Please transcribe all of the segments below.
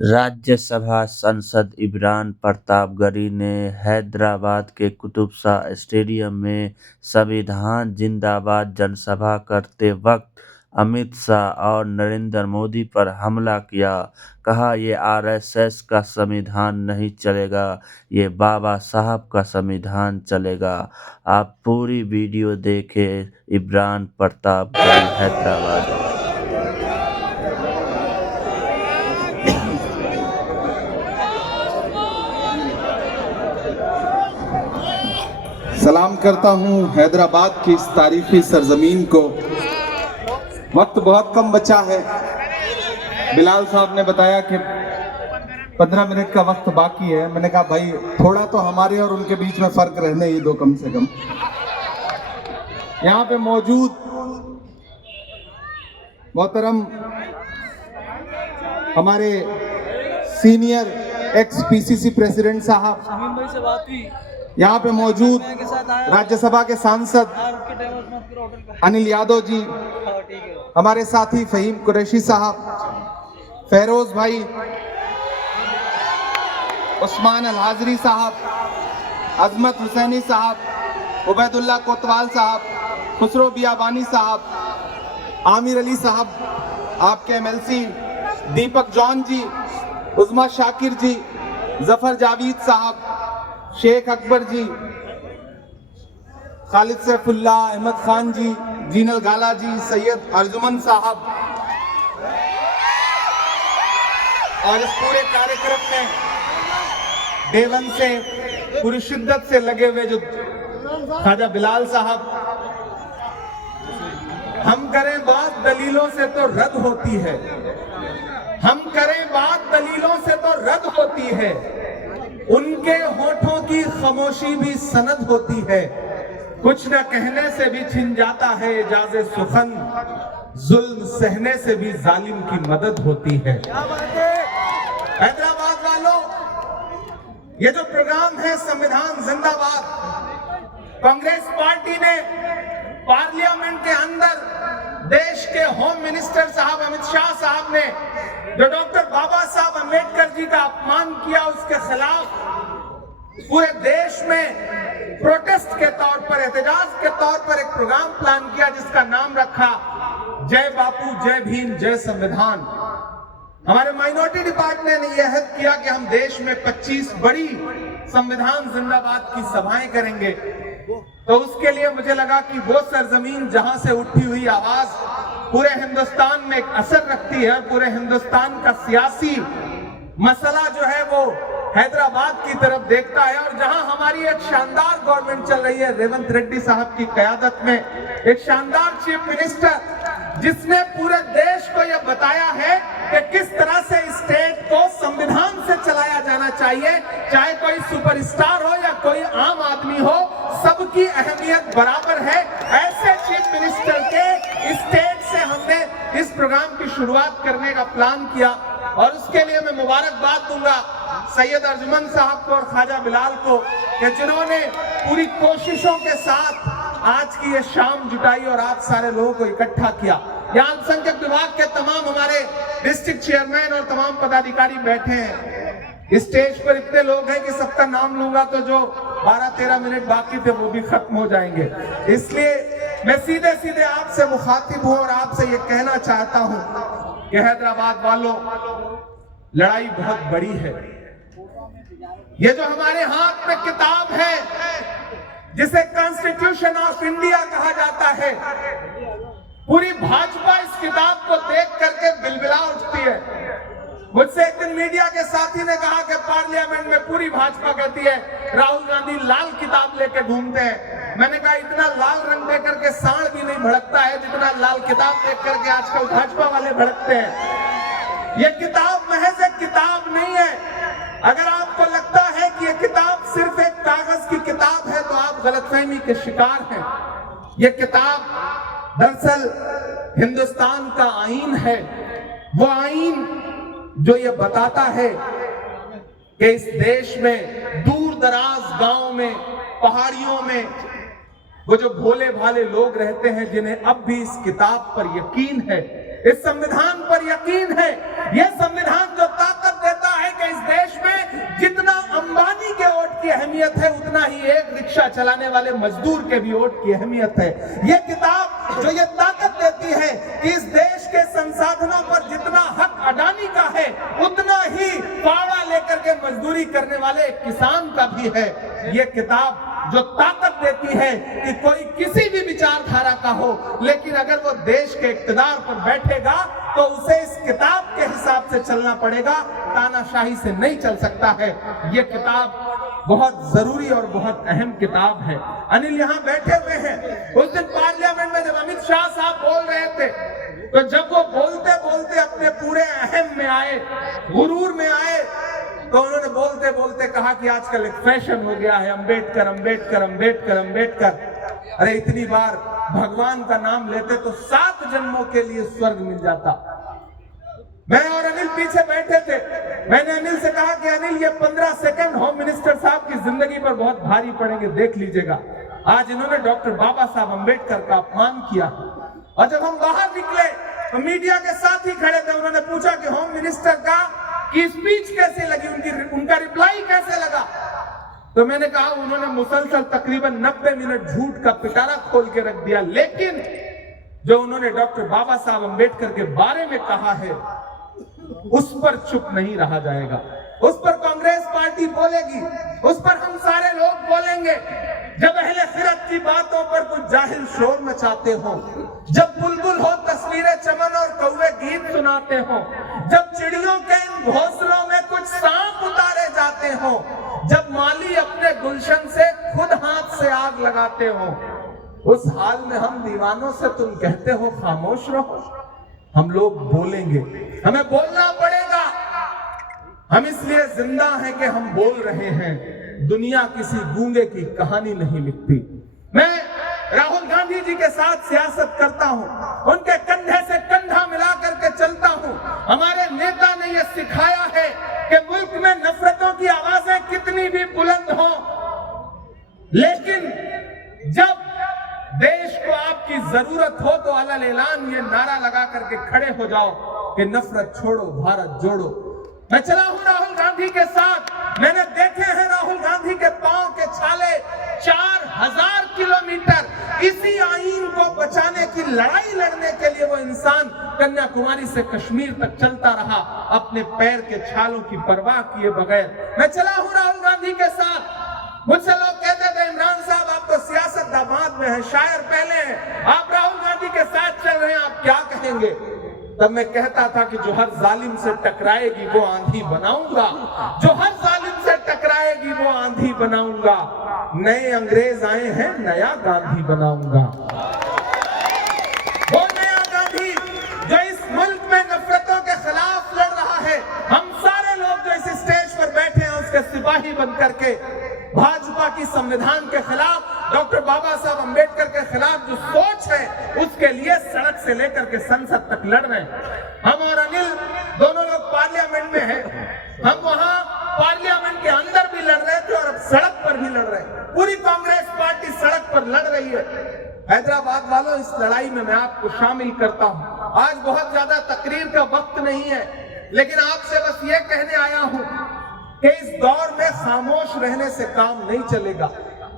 राज्यसभा सांसद इमरान प्रतापगढ़ी ने हैदराबाद के कुतुब शाह स्टेडियम में संविधान जिंदाबाद जनसभा करते वक्त अमित शाह और नरेंद्र मोदी पर हमला किया। कहा, ये आरएसएस का संविधान नहीं चलेगा, ये बाबा साहब का संविधान चलेगा। आप पूरी वीडियो देखें। इमरान प्रतापगढ़ी, हैदराबाद। सलाम करता हूं हैदराबाद की इस तारीखी सरजमीन को। वक्त बहुत कम बचा है। बिलाल साहब ने बताया कि 15 मिनट का वक्त बाकी है। मैंने कहा भाई थोड़ा तो हमारे और उनके बीच में फर्क रहने ही दो कम से कम। यहाँ पे मौजूद मोहतरम हमारे सीनियर एक्स पीसीसी प्रेसिडेंट साहब, यहाँ पे मौजूद राज्यसभा के सांसद अनिल यादव जी, हमारे साथी फहीम कुरैशी साहब, फेरोज भाई, उस्मान अल हाजरी साहब, अजमत हुसैनी साहब, उबैदुल्ला कोतवाल साहब, खुसरो बियाबानी साहब, आमिर अली साहब, आपके एमएलसी दीपक जॉन जी, उज़मा शाकिर जी, जफर जावेद साहब, शेख अकबर जी, खालिद सैफुल्ला, अहमद खान जी, जीनल गाला जी, सैयद अर्जुमन साहब, और इस पूरे कार्यक्रम में देवन से पूरी शिद्दत से लगे हुए जो ख्वाजा बिलाल साहब। हम करें बात दलीलों से तो रद्द होती है, हम करें बात दलीलों से तो रद्द होती है, उनके होठों की खामोशी भी सनद होती है, कुछ न कहने से भी छिन जाता है एजाज़े सुखन, जुल्म सहने से भी जालिम की मदद होती है। हैदराबाद वालों, ये जो प्रोग्राम है संविधान जिंदाबाद, कांग्रेस पार्टी ने पार्लियामेंट के अंदर देश के होम मिनिस्टर साहब अमित शाह साहब ने जो डॉक्टर बाबा साहब अम्बेडकर जी का अपमान किया, उसके खिलाफ पूरे देश में प्रोटेस्ट के तौर पर, एहतजाज के तौर पर एक प्रोग्राम प्लान किया जिसका नाम रखा जय बापू, जय भीम, जय संविधान। हमारे माइनॉरिटी डिपार्टमेंट ने यह हद किया कि हम देश में 25 बड़ी संविधान जिंदाबाद की सभाएं करेंगे। तो उसके लिए मुझे लगा कि वो सरजमीन जहां से उठी हुई आवाज पूरे हिंदुस्तान में एक असर रखती है, पूरे हिंदुस्तान का सियासी मसला जो है वो हैदराबाद की तरफ देखता है, और जहां हमारी एक शानदार गवर्नमेंट चल रही है रेवंत रेड्डी साहब की कयादत में, एक शानदार चीफ मिनिस्टर जिसने पूरे देश को यह बताया है कि किस तरह से स्टेट को संविधान से चलाया जाना चाहिए, चाहे कोई सुपरस्टार हो या कोई आम आदमी हो, सबकी अहमियत बराबर है। ऐसे चीफ मिनिस्टर के स्टेट से हमने इस प्रोग्राम की शुरुआत करने का प्लान किया, और उसके लिए मैं मुबारकबाद दूंगा सैयद अर्जुमन साहब को और ख्वाजा बिलाल को कि जिन्होंने पूरी कोशिशों के साथ आज की ये शाम जुटाई और आप सारे लोगों को इकट्ठा किया। यहाँ अल्पसंख्यक विभाग के तमाम हमारे डिस्ट्रिक्ट चेयरमैन और तमाम पदाधिकारी बैठे हैं। स्टेज पर इतने लोग हैं कि सबका नाम लूंगा तो जो 12-13 मिनट बाकी थे वो भी खत्म हो जाएंगे। इसलिए मैं सीधे सीधे आपसे मुखातिब हूं और आपसे ये कहना चाहता हूं कि हैदराबाद वालों, लड़ाई बहुत बड़ी है। ये जो हमारे हाथ में किताब है जिसे कॉन्स्टिट्यूशन ऑफ इंडिया कहा जाता है, पूरी भाजपा इस किताब को देख करके बिलबिला उठती है। मुझसे एक दिन मीडिया के साथी ने कहा कि पार्लियामेंट में पूरी भाजपा कहती है राहुल गांधी लाल किताब लेके घूमते हैं। मैंने कहा इतना लाल रंग देकर के सांड भी नहीं भड़कता है जितना लाल किताब देख करके आजकल भाजपा वाले भड़कते हैं। यह किताब महज एक किताब नहीं है। अगर आपको लगता है कि यह किताब सिर्फ एक कागज की किताब है तो आप गलतफहमी के शिकार हैं। यह किताब दरअसल हिंदुस्तान का आईन है, वो आईन जो ये बताता है कि इस देश में दूर दराज गांव में, पहाड़ियों में वो जो भोले भाले लोग रहते हैं जिन्हें अब भी इस किताब पर यकीन है, इस संविधान पर यकीन है। यह संविधान जो ताकत दे रिक्शा चलाने वाले मजदूर के भी वोट की अहमियत है। ये किताब जो ये ताकत देती है कि इस देश के संसाधनों पर जितना हक अडानी का है उतना ही फावड़ा लेकर के मजदूरी करने वाले एक किसान का भी है। ये किताब जो ताकत देती है कि कोई किसी भी विचारधारा का हो, लेकिन अगर वो देश के इक्तदार पर बैठेगा तो उसे इस किताब के हिसाब से चलना पड़ेगा, तानाशाही से नहीं चल सकता है। ये किताब बहुत जरूरी और बहुत अहम किताब है। अनिल यहाँ बैठे हुए हैं, उस दिन पार्लियामेंट में जब अमित शाह साहब बोल रहे थे तो जब वो बोलते बोलते अपने पूरे अहम में आए, गुरूर में आए, तो उन्होंने बोलते बोलते कहा कि आजकल एक फैशन हो गया है अंबेडकर अंबेडकर अंबेडकर अंबेडकर। अरे इतनी बार भगवान का नाम लेते तो 7 जन्मों के लिए स्वर्ग मिल जाता। मैं और अनिल पीछे बैठे थे, मैंने अनिल से कहा कि अनिल ये 15 सेकंड होम मिनिस्टर साहब की जिंदगी पर बहुत भारी पड़ेंगे, देख लीजिएगा। आज इन्होंने डॉक्टर बाबा साहब अंबेडकर का अपमान किया और जब हम बाहर निकले तो मीडिया के साथ ही खड़े थे, उन्होंने पूछा कि होम मिनिस्टर का की स्पीच कैसे लगी, उनका रिप्लाई कैसे लगा। तो मैंने कहा उन्होंने मुसलसल तकरीबन 90 मिनट झूठ का पिटारा खोल के रख दिया, लेकिन जो उन्होंने डॉक्टर बाबा साहब अंबेडकर के बारे में कहा है उस पर चुप नहीं रहा जाएगा। उस पर कांग्रेस पार्टी बोलेगी, उस पर हम सारे लोग बोलेंगे। जब अहले खिरत की बातों पर कुछ जाहिल शोर मचाते हो, जब बुलबुल हो तस्वीरें चमन और कौवे गीत सुनाते हो, जब चिड़ियों के इन घोंसलों में कुछ सांप उतारे जाते हो, जब माली अपने गुलशन से खुद हाथ से आग लगाते हो, उस हाल में हम दीवानों से तुम कहते हो खामोश रहो। हम लोग बोलेंगे, हमें बोलना पड़ेगा। हम इसलिए जिंदा हैं कि हम बोल रहे हैं। दुनिया किसी गूंगे की कहानी नहीं लिखती। मैं राहुल गांधी जी के साथ सियासत करता हूं, उनके कंधे से कंधा मिला करके चलता हूं। हमारे नेता ने यह सिखाया है कि मुल्क में नफरतों की आवाजें कितनी भी बुलंद हो, लेकिन जब देश को आपकी जरूरत हो तो अलल ऐलान ये नारा लगा करके खड़े हो जाओ कि नफरत छोड़ो भारत जोड़ो। मैं चला हूं राहुल गांधी के साथ, मैंने देखे हैं राहुल गांधी के पांव के छाले। 4000 किलोमीटर इसी आईन को बचाने की लड़ाई लड़ने के लिए वो इंसान कन्याकुमारी से कश्मीर तक चलता रहा, अपने पैर के छालों की परवाह किए बगैर। मैं चला हूं राहुल गांधी के साथ। मुझसे लोग कहते थे इमरान साहब आप तो सियासत दामाद में हैं, शायर पहले हैं, आप राहुल गांधी के साथ चल रहे हैं, आप क्या कहेंगे? तब मैं कहता था कि जो हर जालिम से टकराएगी वो आंधी बनाऊंगा, जो हर जालिम से टकराएगी वो आंधी बनाऊंगा। नए अंग्रेज आए हैं, नया गांधी बनाऊंगा। वो नया गांधी जो इस मुल्क में नफरतों के खिलाफ लड़ रहा है। हम सारे लोग जो इस स्टेज पर बैठे हैं उसके सिपाही बन करके भाजपा की संविधान के खिलाफ, डॉक्टर बाबा साहब अंबेडकर के खिलाफ जो सोच है उसके लिए सड़क से लेकर के संसद तक लड़ रहे हैं। हम और अनिल दोनों लोग पार्लियामेंट में हैं, हम वहां पार्लियामेंट के अंदर भी लड़ रहे थे और अब सड़क पर भी लड़ रहे हैं। पूरी कांग्रेस पार्टी सड़क पर लड़ रही है। हैदराबाद वालों, इस लड़ाई में मैं आपको शामिल करता हूं। आज बहुत ज्यादा तकरीर का वक्त नहीं है, लेकिन आपसे बस ये कहने आया हूं कि इस दौर में खामोश रहने से काम नहीं चलेगा।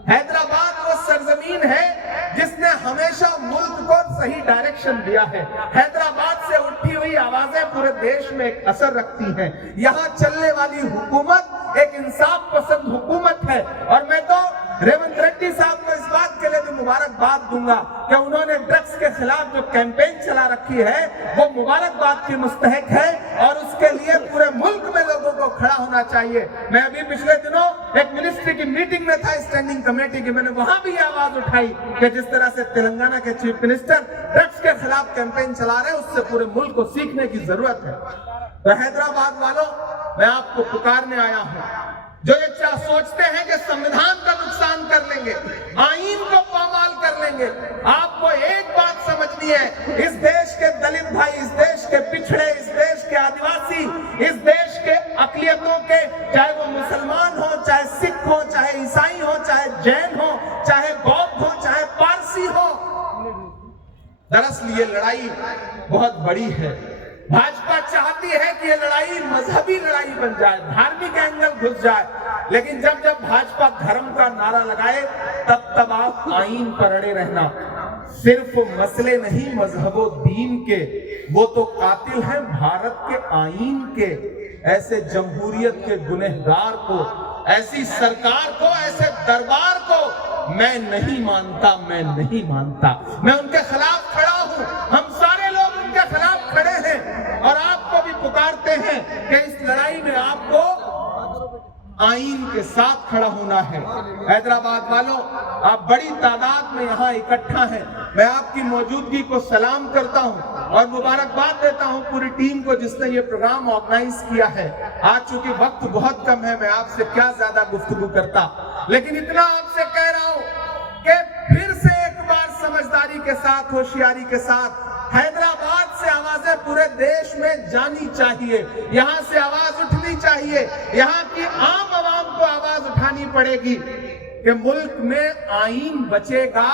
हैदराबाद वो सरजमीन है जिसने हमेशा मुल्क को सही डायरेक्शन दिया है। हैदराबाद से उठी हुई आवाजें पूरे देश में एक असर रखती हैं। यहाँ चलने वाली हुकूमत एक इंसाफ पसंद हुकूमत है और मैं तो रेवंत रेड्डी साहब को इस बात के लिए भी मुबारकबाद दूंगा कि उन्होंने ड्रग्स के खिलाफ जो कैंपेन चला रखी है वो मुबारकबाद की मुस्तहक है और उसके लिए पूरे मुल्क में लोगों को खड़ा होना चाहिए। मैं अभी पिछले दिनों एक मिनिस्ट्री की मीटिंग में था, स्टैंडिंग कमेटी की, मैंने वहां भी आवाज उठाई कि जिस तरह से तेलंगाना के चीफ मिनिस्टर ड्रग्स के खिलाफ कैंपेन चला रहे हैं उससे पूरे मुल्क को सीखने की जरूरत है। तो हैदराबाद वालों, मैं आपको पुकारने आया हूं, जो ये सोचते हैं कि संविधान का नुकसान कर लेंगे, आईन को पामाल कर लेंगे, आपको एक बात समझनी है, इस देश के दलित भाई, इस देश के पिछड़े, इस देश के आदिवासी, इस देश के अकलियतों के, चाहे वो मुसलमान हो, चाहे सिख हो, चाहे ईसाई हो, चाहे जैन हो, चाहे बौद्ध हो, चाहे पारसी हो, दरअसल ये लड़ाई बहुत बड़ी है। भाजपा चाहती है कि ये लड़ाई मजहबी लड़ाई बन जाए, धार्मिक एंगल घुस जाए, लेकिन जब जब भाजपा धर्म का नारा लगाए तब तब आप आईन पर अड़े रहना। सिर्फ मसले नहीं मजहबो दीन के, वो तो कातिल हैं भारत के आईन के। ऐसे जमहूरियत के गुनहगार को, ऐसी सरकार को, ऐसे दरबार को मैं नहीं मानता, मैं नहीं मानता। मैं उनके खिलाफ खड़ा हूं, हम सारे लोग उनके खिलाफ खड़े हैं और आपको भी पुकारते हैं कि इस लड़ाई में आपको आईन के साथ खड़ा होना है। हैदराबाद वालों, आप बड़ी तादाद में यहाँ इकट्ठा हैं। मैं आपकी मौजूदगी को सलाम करता हूँ और मुबारकबाद देता हूँ पूरी टीम को जिसने ये प्रोग्राम ऑर्गेनाइज किया है। आज चूंकि वक्त बहुत कम है, मैं आपसे क्या ज्यादा गुफ्तगू करता, लेकिन इतना आपसे कह रहा हूँ कि फिर से एक बार समझदारी के साथ, होशियारी के साथ हैदराबाद से आवाजें पूरे देश में जानी चाहिए। यहाँ से आवाज उठनी चाहिए, यहाँ की आम आवाम को आवाज उठानी पड़ेगी कि मुल्क में आईन बचेगा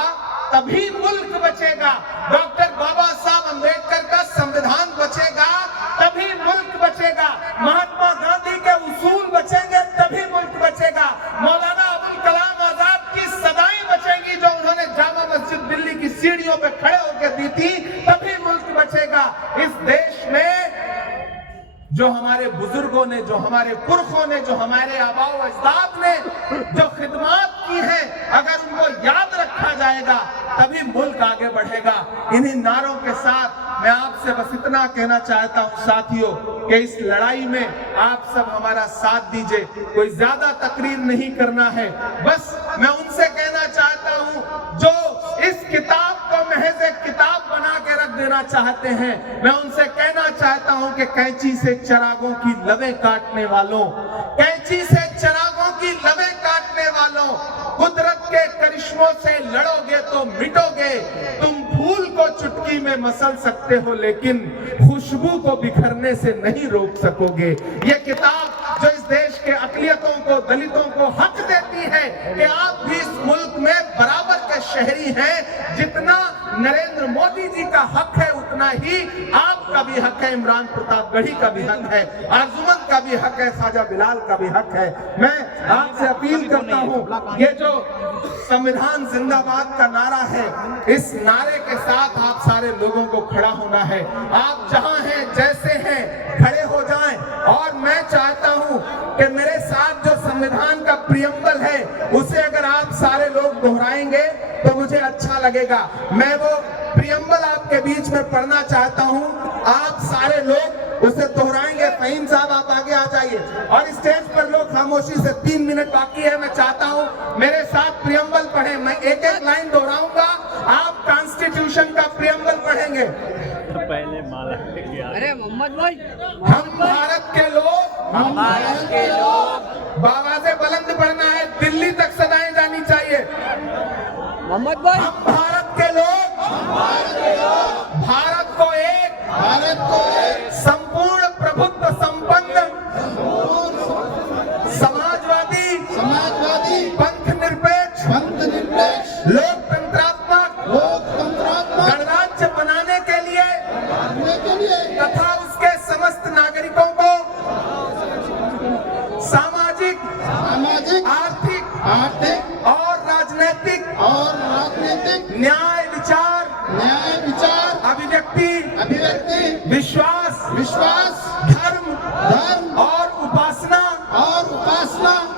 तभी मुल्क बचेगा। डॉक्टर बाबा साहब अम्बेडकर का संविधान बचेगा तभी मुल्क बचेगा। महात्मा गांधी के उसूल बचेंगे तभी मुल्क बचेगा। मौलाना अबुल कलाम आजाद की सदाएं बचेंगी जो उन्होंने जामा मस्जिद दिल्ली की सीढ़ियों पे खड़े होकर दी थी, तभी मुल्क बचेगा। इस देश में जो हमारे बुजुर्गों ने, जो हमारे पुरखों ने, जो हमारे आबाओ अजदाद ने जो खिदमत की है, अगर उनको याद रखा जाएगा तभी मुल्क आगे बढ़ेगा। इन्हीं नारों के साथ मैं आपसे बस इतना कहना चाहता हूं साथियों कि इस लड़ाई में आप सब हमारा साथ दीजिए। कोई ज्यादा तकरीर नहीं करना है, बस मैं उनसे कहना चाहता हूं जो इस किताब को महज एक किताब बना के रख देना चाहते हैं। मैं उनसे कहना चाहता हूं कि कैंची से चिरागों की लवें काटने वालों, कैंची से चिरागों की लवें काटने वालों, कुदरत के करिश्मों से लड़ोगे तो मिटोगे। तुम फूल को चुटकी में मसल सकते हो लेकिन खुशबू को बिखरने से नहीं रोक सकोगे। ये किताब जो इस देश के अकलियतों को, दलितों को हक देती है कि आप भी इस मुल्क में बराबर के शहरी हैं। जितना नरेंद्र मोदी जी का हक है उतना ही आपका भी हक है, इमरान प्रतापगढ़ी का भी हक है, आरजुमंद का भी हक है, ख्वाजा बिलाल का भी हक है। मैं आपसे अपील करता हूं, ये जो संविधान जिंदाबाद का नारा है, इस नारे के साथ आप सारे लोगों को खड़ा होना है। आप जहां हैं, जैसे हैं, खड़े हो जाएं। और मैं चाहता हूं कि मेरे साथ जो संविधान का प्रियम्बल है उसे अगर आप सारे लोग दोहराएंगे तो मुझे अच्छा लगेगा। मैं वो प्रियम्बल आपके बीच में पढ़ना चाहता हूं, आप सारे लोग उसे दोहराएंगे। फहीम साहब आप आगे आ जाइए और स्टेज पर लोग खामोशी से 3 मिनट बाकी है। मैं चाहता हूं मेरे साथ प्रियम्बल पढ़ें। मैं एक एक लाइन दोहराऊंगा, आप कॉन्स्टिट्यूशन का प्रियम्बल पढ़ेंगे। पहले माला अरे मोहम्मद भाई, हम भारत के लोग, हम भारत के लोग, बाबा से बुलंद पढ़ना है, दिल्ली तक सदाएं जानी चाहिए। मोहम्मद भाई, हम भारत के लोग, भारत को एक संपूर्ण प्रभुत्व संपन्न समाजवादी पंथ निरपेक्ष लोकतंत्रात्मक गणराज्य बनाने के लिए तथा उसके समस्त नागरिकों को सामाजिक, आर्थिक और राजनीतिक न्याय विचार, अभिव्यक्ति, विश्वास, धर्म और उपासना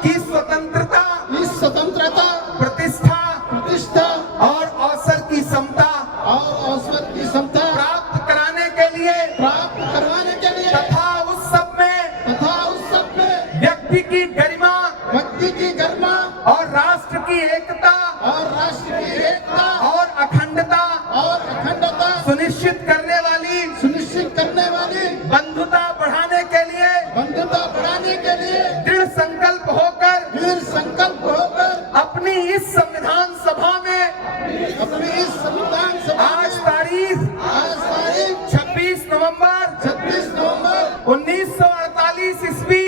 की स्वतंत्रता, प्रतिष्ठा और अवसर की समता प्राप्त कराने के लिए तथा उस सब में व्यक्ति की गरिमा और राष्ट्र की एकता और अखंडता सुनिश्चित करने वाली बंधुता बढ़ाने के लिए दृढ़ संकल्प होकर अपनी इस संविधान सभा में आज तारीख 26 नवंबर 1948 ईस्वी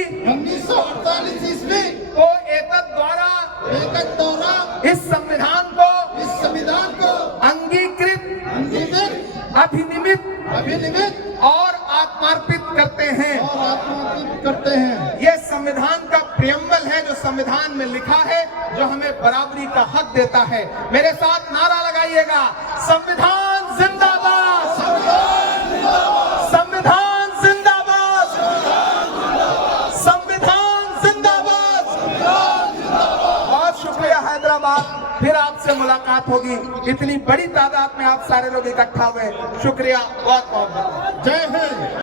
को एतद द्वारा इस संविधान को अंगीकृत, अभिनिमित और आत्मार्पित करते हैं। ये संविधान का प्रियम्बल है जो संविधान में लिखा है, जो हमें बराबरी का हक देता है। मेरे साथ नारा लगाइएगा, संविधान जिंदाबाद, संविधान जिंदाबाद, संविधान जिंदाबाद। बहुत शुक्रिया हैदराबाद, फिर आपसे मुलाकात होगी। इतनी बड़ी तादाद में आप सारे लोग इकट्ठा हुए, शुक्रिया, बहुत बहुत जय हिंद।